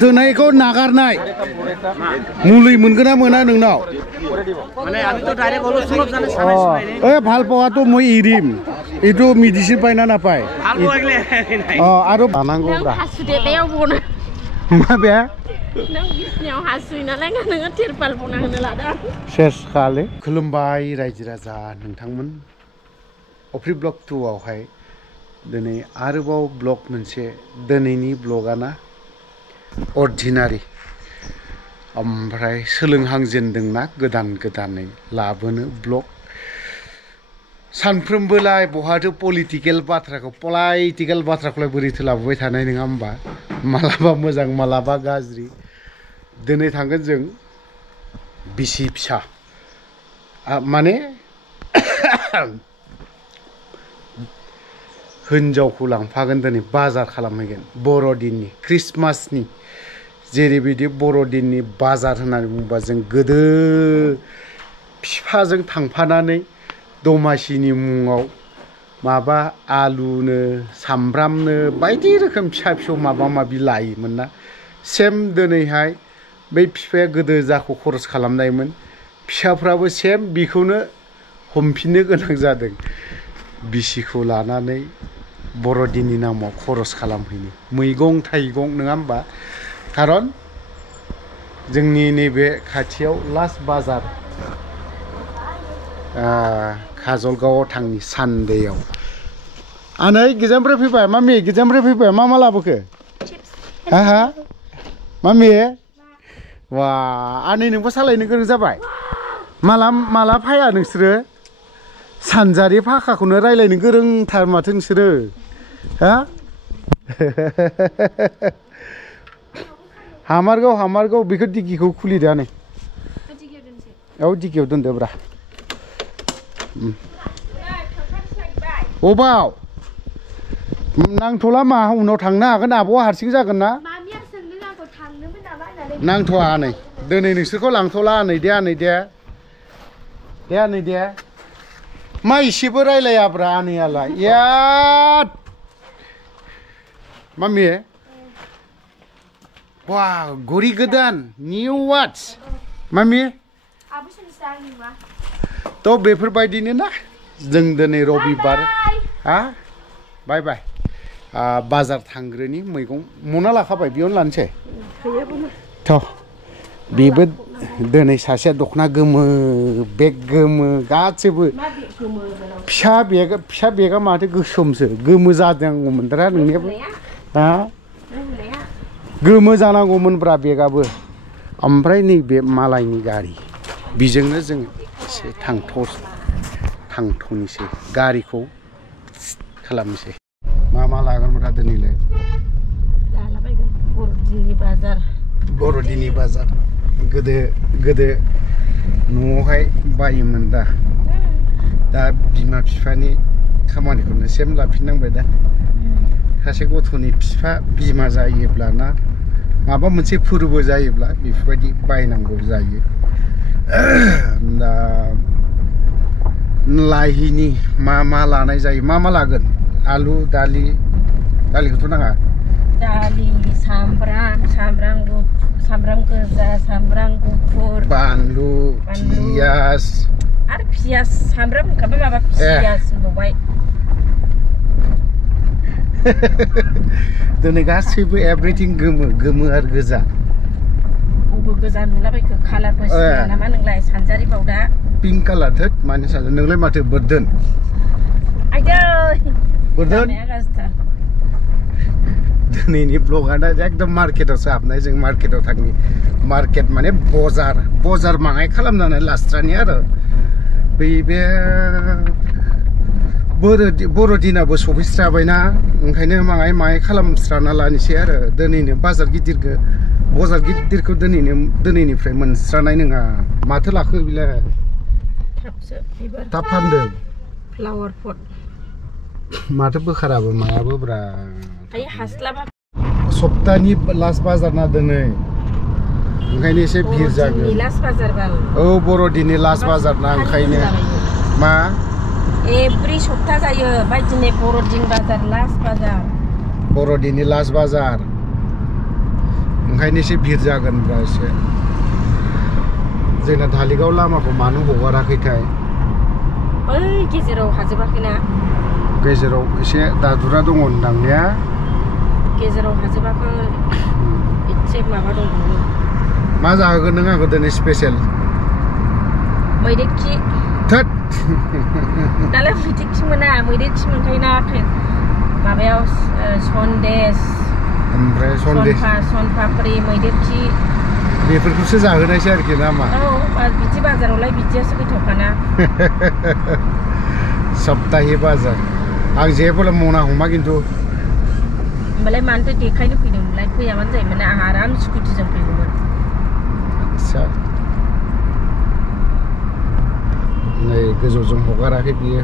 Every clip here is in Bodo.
दोनायखौ नागारनाय मुलि मोनगोन ना मोना नोंनाव ভালপোৱাটো মই এৰিম এইটো মেডিচিন পাই না নাপায় আৰু বানাংগো ব্ৰা मा बे नों बिसनायाव हासुयो नालाय नोङो तिरपाल बना होनो लादों सेस खाले खुलुमबाय रायजो राजा नोंथांमोन अफ्रि ब्लग 2 आवहाय दिनै आरोबाव ब्लग मोनसे दिनैनि ब्लगाना अर्डिनारि ओमफ्राय सोलोंहांजेनदोंना गोदानै लाबोनो ब्लग सानफ्रोमबोलाय बहाथो पलिटिकेल बाथ्राखौलाय बोरैथो लाबोबाय थानाय नङा होमबा मालाबा मोजां मालाबा गाज्रि दिनै थांगोन जों बिसि फिसा माने हिनजावखौ लांफागोन दिनै बाजार खालामहैगोन बर'दिननि क्रिसमासनि जेरैबायदि बर'दिननि बाजार होननानै बुंबा जों गोदो फिफाजों थांफानानै दमासिनि मुङाव माबा आलुनो सामब्रामनो बायदि रोखोम फिसा माबा माबि लायोमोन ना सेम दिनैहाय बै फिफाया गोदो जाखौ खरस खालामनायमोन फिसाफ्राबो सेम बेखौनो हमफिननो गोनां जादों बिसिखौ लानानै बर'दिननि नामाव खरस खालामहैनो मैगं थाइगं नङा होमबा खारन जोंनि नैबे खाथियाव लास्ट बाजार काजलगावआव थांनि सानदेयाव आनै गोजाननिफ्राय फैबाय मामि गोजाननिफ्राय फैबाय मा लाबोखो हा मामि वा आनै नोंबो सालायनो गोरों जाबाय माला फाया नोंसोरो सानजारि भाषाखौनो रायलायनो गोरोंथार माथो नोंसोरो हा हामारगौ बेखौ दिगिखौ खुलिदो आनै औ दिगियाव दोनदो ब्रा अबाव नांथ'ला मा उनाव थांनो हागोन आब'आ हारसिं जागोन ना नांथ'आ आनै दिनै नोंसोरखौ लांथ'ला आनै दे मा इसेबो रायलायाब्रा आनैयालाय याद मामि वा घरि गोदान निउ वाच मामि थ' बेफोरबायदिनो ना जों दिनै रबिबार हा बाय बाजार थांग्रोनि मैगं मना लाखाबाय बेयावनो लानोसै थ' बेबो दिनै सासेया दख'ना गोमो बेग गोमो गासैबो फिसा बेगा माथो गोसोमसो गोमो जानांगौमोनद्रा नोंनियाबो हा गोमो जानांगौमोनब्रा बेगाबो ओमफ्राय नैबे मालायनि गारि बेजोंनो जों एसे थांथ'नोसै गारिखौ खालामनोसै मा लागोनब्रा दिनैलाय बर'दिननि बाजार गोदो न'आवहाय बायोमोन दा बिमा बिफानि खामानिखौनो सेम लाफिननांबाय दा सासे गथ'नि बिफा बिमा जायोब्लाना माबा मोनसे फोरबो जायोब्ला बेफोरबायदि बायनांगौ जायो दा लाहिनि मा लानाय जायो मा लागोन आलु दालिखौथ' नाङा दालि सामब्राम गोजा सामब्राम गुफुर बानलु पियास आरो पियास सामब्राम होनखाबाय माबा पियास होनबावबाय दिनै गासैबो एभ्रिथिं गोमो आरो गोजा बबे गोजा नुलाबायखो कालारबो सिनाया नामा नोंलाय सानजारि बावदा पिंक कालार थोद माने सानजा नोंलाय माथो बोरदोन दिनैनि ब्लगआनो एकदम मार्केटावसो हाबनाय जों मार्केटाव थांनि मार्केट माने बजार माहाय खालामनानै लास्ट्रानि आरो बे बर'दिनाबो सफैस्राबायना ओंखायनो माहाय खालामस्राना लानोसै आरो दिनैनो बाजार गिदिरखौ दिनैनिफ्राय मोनस्रानाय नङा माथो लाखो बिलाय थाब फानदों फ्लावार पट माथो बोखाराबो मायाबो ब्रा सप्तानि लास्ट बाजार ना दिनै ओंखायनो एसे भिर जागोन औ बर'दिननि लास्ट बाजार ना ओंखायनो मा एभ्रि सप्ता जायो ओमफ्राय दिनै बर'दिन बाजार लास्ट बाजार बर'दिननि लास्ट बाजार ओंखायनो एसे भिर जागोनब्रा एसे जोंना धालिगाव लामाखौ मानो हगाराखैथाय बै गेजेराव हाजोबाखैना गेजेराव एसे दादुरा दङ होनदांनिया गेजेराव हाजोबाखै एसे माबा दंबावो मा जाहोगोन नों आंखौ दिनै स्पेसियेल मैदेर खि थोद दालाय मैदेर खि मोना मैदेर खि मोनखायोना माबायाव सन्देस ओमफ्राय सनपापड़ी मैदेर खि बेफोरखौसो जाहोनायसै आरोखि ना मा औ बिदि बाजारावलाय बिदियासो गोथावखाना सप्ताहि बाजार आं जेबो मना हमा खिन्थु होमबालाय मानोथो देखायनो फैदोंमोनलाय फैयाबानो जायोमोन आं आराम स्कुटिजों फैगौमोन आच्छा नै गोजौजों हगाराखै बियो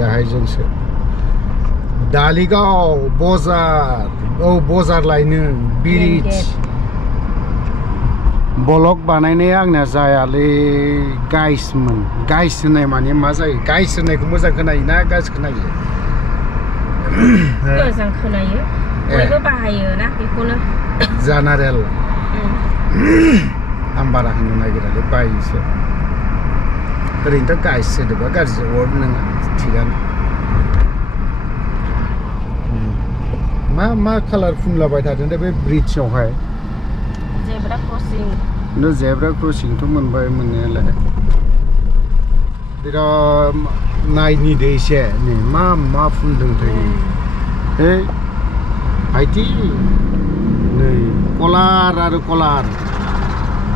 गाहायजोंसो धालिगाव बजार औ बजार लायनो ब्रिज ब्लग बानायनाया आंना जायालै गाइसमोन गाइस होननाय माने मा जायो गाइस होननायखौ मोजां खोनायो ना गाज्रि खोनायो मोजां खोनायो बयबो बाहायो ना बेखौनो जेनेरेल आं बारा होननो नागिरालै बायोसो ओरैनोथ' गाइस सोदोबा गाज्रि वर्ड नङा थिगानो मा कालार फुनलाबाय थादों दा बे ब्रिजआवहाय जेब्रा क्रसिं नो जेब्रा क्रसिंथ' मोनबाय मोननायालाय बिराद नायनि दे एसे नै मा फुनदोंथाय हे आइटि नै कलार आरो कलार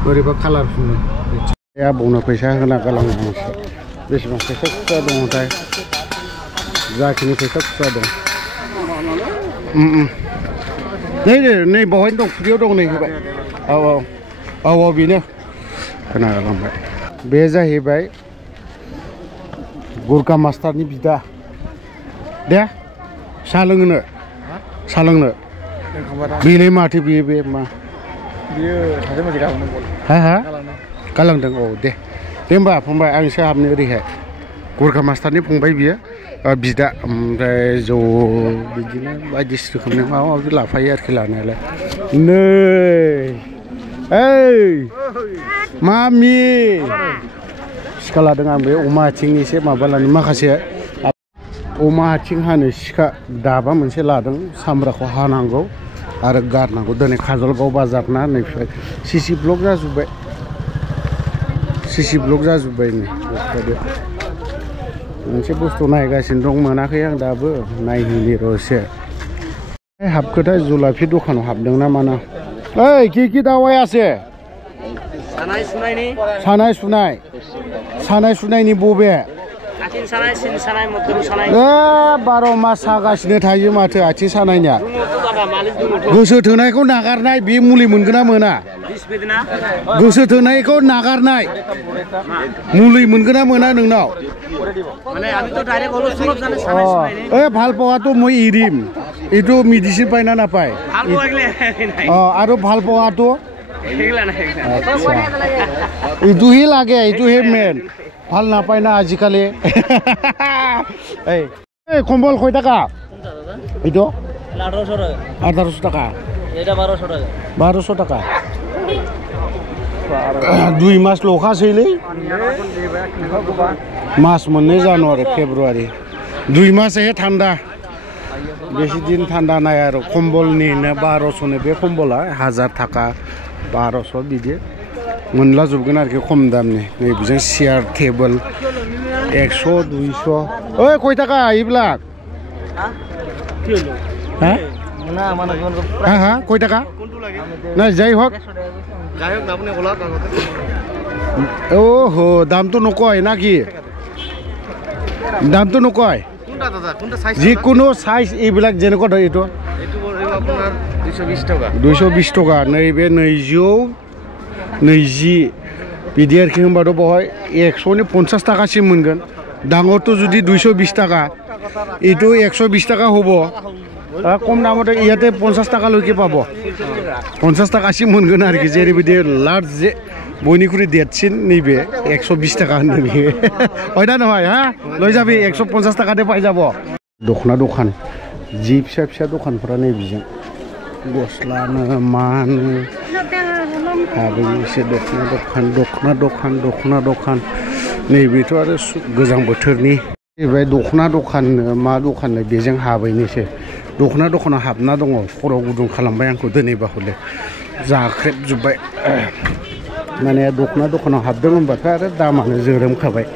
बोरैबा कालार फुनो आबौनो फैसा होना गालांनांगौ बेसेबां फैसा खुस्रा दङथाय जाखिनि फैसा खुस्रा दं नै बावहायनो दं खुदियाव दं नै होबाय औ बेनो खोनागालांबाय बे जाहैबाय गुरखा मास्टारनि बिदा दे साहा लोंनो बेलाय माथो बे मा बियो सासे मोनसे गालांदों हा गालांदों औ दे होमबा फंबाय आं एसे हाबनो ओरैहाय गुरखा मास्टारनि फंबाय बियो बिदा ओमफ्राय जौ बिदिनो बायदिसिना रोखोमनि माबा माबि लाफायो आरोखि लानायालाय नै ओइ मामि सिखा लादों आं बे अमा आथिंनि एसे माबा लानो माखासे अमा आथिं हानो सिखा दाबा मोनसे लादों सामब्राखौ हानांगौ आरो गारनांगौ दिनै काजलगाव बाजार ना नैफ्राय सिसि ब्लक जाजोब्बाय नै बेफोरबायदि मोनसे बुस्थु नायगासिनो दं मोनाखै आं दाबो नायहैनि र' एसे हाबखोथाय जुलाफि दखानाव हाबदों ना माना ओइ कि दावाय आसे सानाय सुनायनि बबे बार' मास सागासिनो थायो माथो आथिं सानायनिया गोसो थोनायखौ नागारनाय बे मुलि मोनगोन ना मोना गोसो थोनायखौ नागारनाय मुलि मोनगोन ना मोना नोंनाव ভাল পোৱাটো মই এৰিম এইটো মেডিচিন পাই না নাপায় আৰু ভাল পোৱাটো এইটোহে লাগে এইটোহে মেইন ভাল নাপায় না আজিকালি এই কম্বল কয় টাকা এইটো 1800 টাকা 1200 টাকা 2 मास ल'खासैलै मास मोननै जानुवारि फेब्रुवारि 2 मासहे थान्दा बेसे दिन थान्दा नाय आरो कम्बलनि 1200 बे कम्बला 1000 टाका 1200 बिदि मोनला जोबगोन आरोखि खम दामनि नै बिजों चेयार टेबोल 100 200 ओइ कय टाका इब्लाक हा कय टाका ना যাই হোক ओहो दामটো নকয় নাকি दामটো নকয় যিকোনো সাইজ এইবিলাক যেনেকুৱা ধৰ এইটো 220 টাকা नैबे 220 बिदि आरोखि होनबाथ' बहाय 150 टाकासिम मोनगोन डाङरটো जुदि 220 टाका এইটো 120 টাকা হ'ব कम दामत इते 50 टाका लैके पाब 50 टाकासिम मोनगोन आरोखि जेरैबायदि लार्ज बयनिख्रुइ देरसिन नैबे 120 टाका होनो बियो हयना नहय हा लय जाबि 150 टाकाते पाइ जाब दखना दखान जि फिसा फिसा दखानफोरा नै बिजों गस्लानो मानो हाबैसो दखना दखान नैबेथ' आरो गोजां बोथोरनि बे दखना दखाननो मा दखाननो बेजों हाबैनोसो दखना दखानाव हाबना दङ खर' गुदुं खालामबाय आंखौ दिनैबा हले जाख्रेबजोब्बाय माने दखना दखानाव हाबदों होनबाथ' आरो दामानो जोरोमखाबाय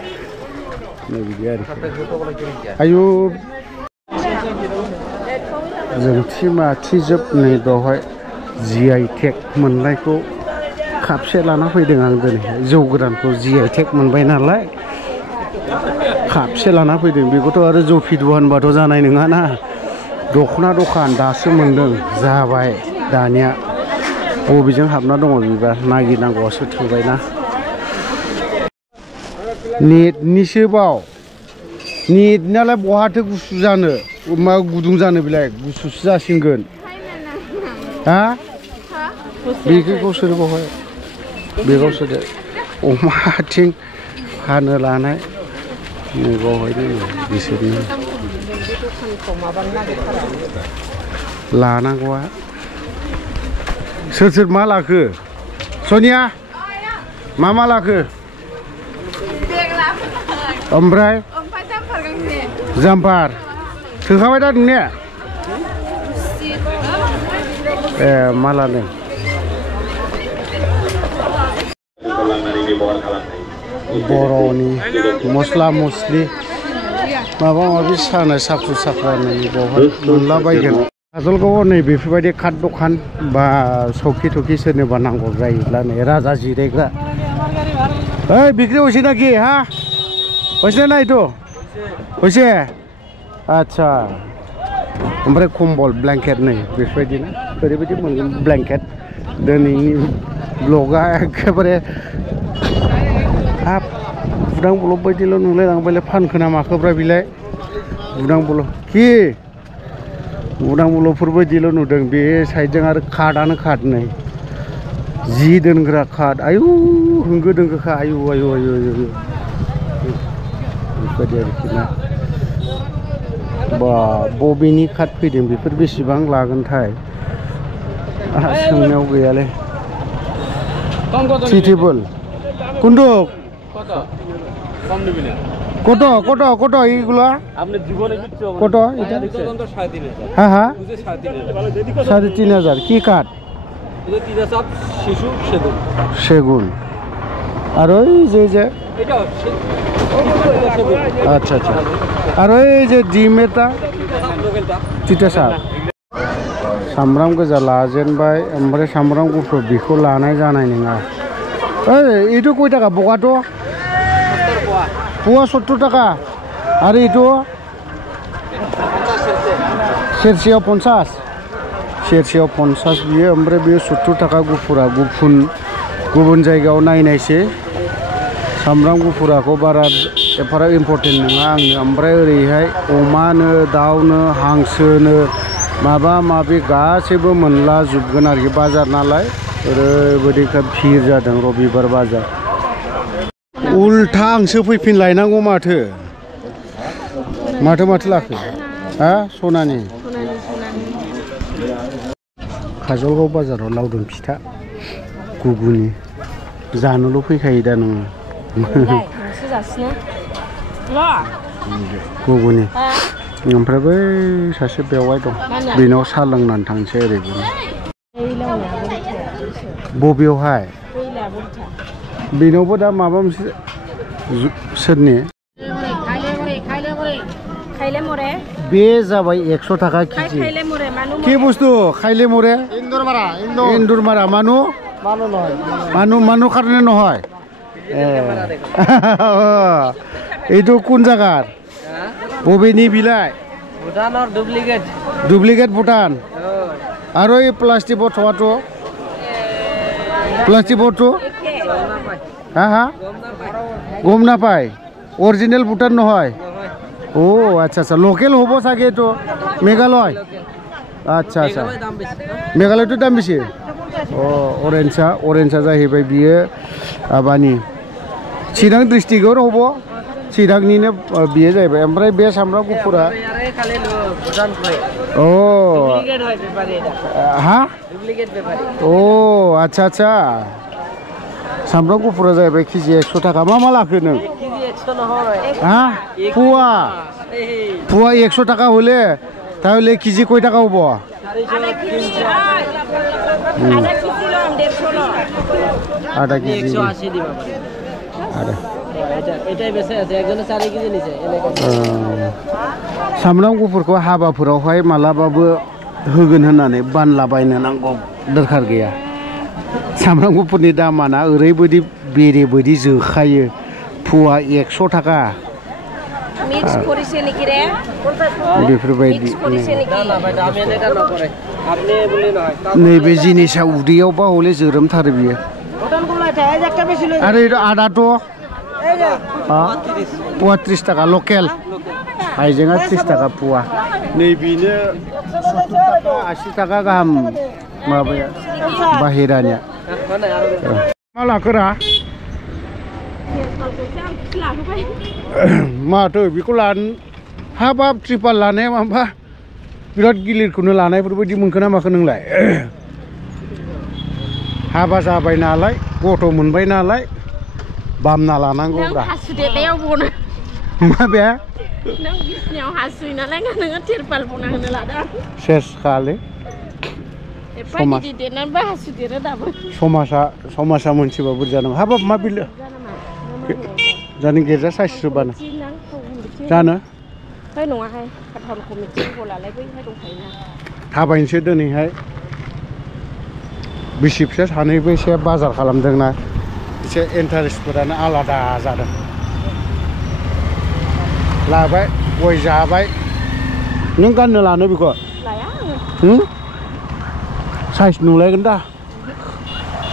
नै बिदि आरोखि आयु जोंथि माथि जोब नै बेवहाय GI टेग मोननायखौ खापसे लाना फैदों आं दिनै जौ गोरानखौ GI टेग मोनबाय नालाय खापसे लाना फैदों बेखौथ' आरो जौ फिदुआ होनबाथ' जानाय नङाना दखना दखान दासो मोनदों जाबाय दानिया बबेजों हाबना दङ बिबा नागिरनांगौआसो थोबायना नेटनिसो बाव नेटनालाय बहाथो गुसु जानो मा गुदुं जानो बेलाय गुसुसो जासिनगोन हा बेखौ सोर बावहाय बे गावसोर अमा आथिं हानो लानाय नै बावहाय दङ बिसोरनि लानांगौआ सोर मा लाखो सनिया मा लाखो ओमफ्राय जाम्पार थोखाबाय दा नोंने ए मा लादों बर'नि मस्ला मस्लि माबा माबि सानो साफ्रु साफ्रा नै बावहाय मोनलाबायगोन काजलगावआव नै बेफोरबायदि काट दखान बा सौखि थौखि सोरनोबा नांगौ जायोब्ला नै राजा जिरायग्रा ओइ बिक्रि हइसे नाखि हा हइसे नाय तो हइसे आच्छा ओमफ्राय कम्बल ब्लेंकेट नै बेफोरबायदिनो ओरैबायदि मोनगोन ब्लेंकेट दिनैनि ब्लगा एखेबारे हाब बुदां ब्लग बायदिल' नुलायलांबायलाय फानखोना माखोब्रा बिलाय बुदां ब्लग कि बुदां ब्लगफोर बायदिल' नुदों बे साइडजों आरो काटआनो काट नै जि दोनग्रा काट आयु होंगो दोंगोखा आयु बेफोरबायदि आरोखि ना बा बबेनि काट फैदों बेफोर बेसेबां लागोनथाय आंहा सोंनायाव गैयालै टी टेबल কোনটো কত কত কত এইগুলো আপনি জীবনে কিচ্ছু কত এটা হ্যাঁ হ্যাঁ 3,500 কি কাঠ এটা তিরাসাপ শিশু সেগুন সেগুন আর ওই যে এটা আচ্ছা আচ্ছা আর ওই যে ডিমেটা তিতাসাপ सामब्राम गोजा लाजेनबाय ओमफ्राय सामब्राम गुफुर बेखौ लानाय जानाय नङा itu koi taka boga to buah 70 taka hari itu sersiau 50 biyo ओमफ्राय बे 70 taka गुफुरा गुबुन जायगायाव नायनायसो सामब्राम गुफुराखौ बारा एफारा इम्पर्टेन्ट नङा आंनो ओमफ्राय ओरैहाय अमानो दाउनो हांसोनो माबा माबि गासैबो मोनला जोबगोन आरोखि बाजार नालाय ओरैबायदि भिर जादों रबिबार बाजार उल्था आंसो फैफिनलायनांगौ माथो लाखो हा सनानि काजलगाव बाजाराव लावदुम फिथा गुगुनि जानोल' फैखायो दा नोङो गुगुनि ओमफ्राय बै सासे बेवाय दं बेनाव साहा लोंनानै थांसै ओरैबो बबेयावहाय बेनावबो दा माबा मोनसे सोरनि बे जाबाय 100 taka केजि কি বস্তু খাইলে মরে ইন্দুর মারা মানুহ কাৰণে নহয় এইটো কোন জায়গাৰ ববেনি বিলাই ভুটানৰ ডুপ্লিকেট ভুটান আৰু এই প্লাষ্টিক বটলটো হা গম নাপায় অৰিজিনেল ভুটান নহয় ও আচ্ছা লোকেল হ'ব চাগে এইটো মেঘালয় আচ্ছা মেঘালয়টো দাম বেছি अरेन्जआ जाहैबाय बियो माबानि चिरां डिस्ट्रिक्टआव हबो चिरांनिनो बियो जाहैबाय ओमफ्राय बे सामब्राम गुफुरा खाले लो भुटान को ओ डुप्लीकेट है व्यापारी हाँ डुप्लीकेट व्यापारी ओ अच्छा अच्छा सामब्राम गुफुरा जाहैबाय केजि 100 टाका मा लाखो नों केजि 100 নহয় हाँ पुआ 100 টাকা হলে তাহলে কেজি কয় টাকা হবো আধা কেজি 180 দিবা পারে আধা এটাই বেশি আছে একজনে 4 কেজি নিছে सामब्राम गुफुरखौ हाबाफोरावहाय मालाबाबो होगोन होननानै बानला बायनो नांगौ दरखार गैया सामब्राम गुफुरनि दामाना ओरैबायदि बेरेबायदि जोखायो पुआ 100 टाका মিক্স করিছে নেকি রে बेफोरबायदि মিক্স করিছে নেকি না ভাই দাম এনে কেন করে আপনি বলি নয় नैबे जिनिसा उदैयावबा हले जोरोमथारो बियो ভুটান কমলা এটা এই একটা বেশি লই आरो आदाथ' এই যে 30 टाका लकेल हाइजेंआ 30 टाका पुआ नैबेनो 70 टाका 80 टाका गाहाम माबाया बाहेरानिया মানে আর मा लाखोरा माथो बेखौ लानो हाबाब ट्रिपाल लानाया माबा बिराद गिलिरखौनो लानायफोरबायदि मोनखो ना माखो नोंलाय हाबा जाबाय नालाय गथ' मोनबाय नालाय बामना लानांगौब्रा हासुदेयाव बनो माबे नों बिसनायाव हासुय नालाय नोङो तिरपाल बना होनो लादों सेस खाले एफा गिदिर देरनानैबो हासुदेरो दाबो समाजा मोनसेबा बुरजा नङा हाबाब मा बिलो जानो गेरजा साइसबानो जानो है नङाहाय खाथाल कमिटि गलालाय बैहाय दंखायोना थाबायनोसै दिनैहाय बिसिफिसा सानैबो एसे बाजार खालामदोंना एसे इन्टारेस्टफोरानो आलादा जादों लाबाय गय जाबाय नों गाननो लानो बेखौ लाया आङो साइज नुलायगोन दा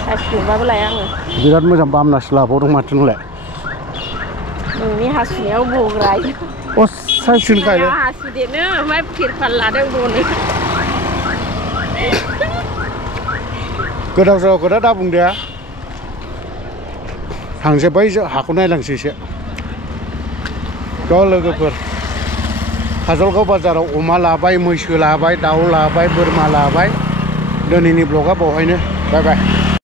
साइज नुबाबो लाया आङो बिराद मोजां बामनासो लाबावदों माथो नोंलाय नोंनि हासुनायाव बग्राय अ साइज होनखायो हासुदेनो ओमफ्राय तिरपाल लादों बनो गोदाव सोराव दा बुंदे थांसै बै हाखौ नायलांसै एसे ज' लोगोफोर काजलगाव बाजाराव अमा लाबाय मैसो लाबाय दाउ लाबाय बोरमा लाबाय दिनैनि ब्लगा बावहायनो बाय बाय